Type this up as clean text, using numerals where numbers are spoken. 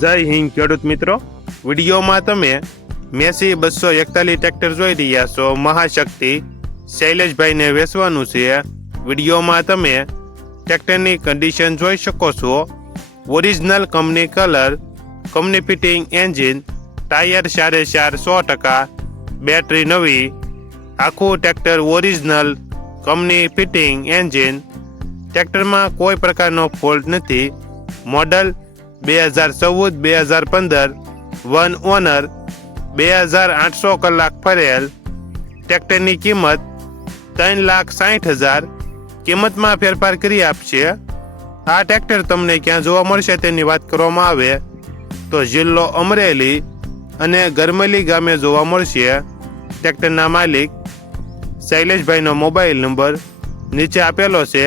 જય હિન્દ ખેડૂત મિત્રો, વિડીયોમાં તમે મેસી 241 ટ્રેક્ટર જોઈ રહ્યા છો. મહાશક્તિ શૈલેષભાઈને વેચવાનું છે. વિડીયોમાં તમે ટ્રેક્ટરની કન્ડિશન જોઈ શકો છો. Original company colour, company fitting engine, tyre 4.5 100%, battery નવી, આખું tractor original company fitting engine. ટ્રેક્ટરમાં કોઈ પ્રકારનો ફોલ્ટ નથી. મોડલ 2014-2015, વન ઓનર, 2800 કલાક ફરેલ. ટ્રેક્ટરની કિંમત 3,60,000. કિંમતમાં ફેરફાર કરી આપશે. આ ટ્રેક્ટર તમને ક્યાં જોવા મળશે તેની વાત કરવામાં આવે તો જિલ્લો અમરેલી અને ગરમલી ગામે જોવા મળશે. ટ્રેક્ટરના માલિક શૈલેષભાઈનો મોબાઈલ નંબર નીચે આપેલો છે.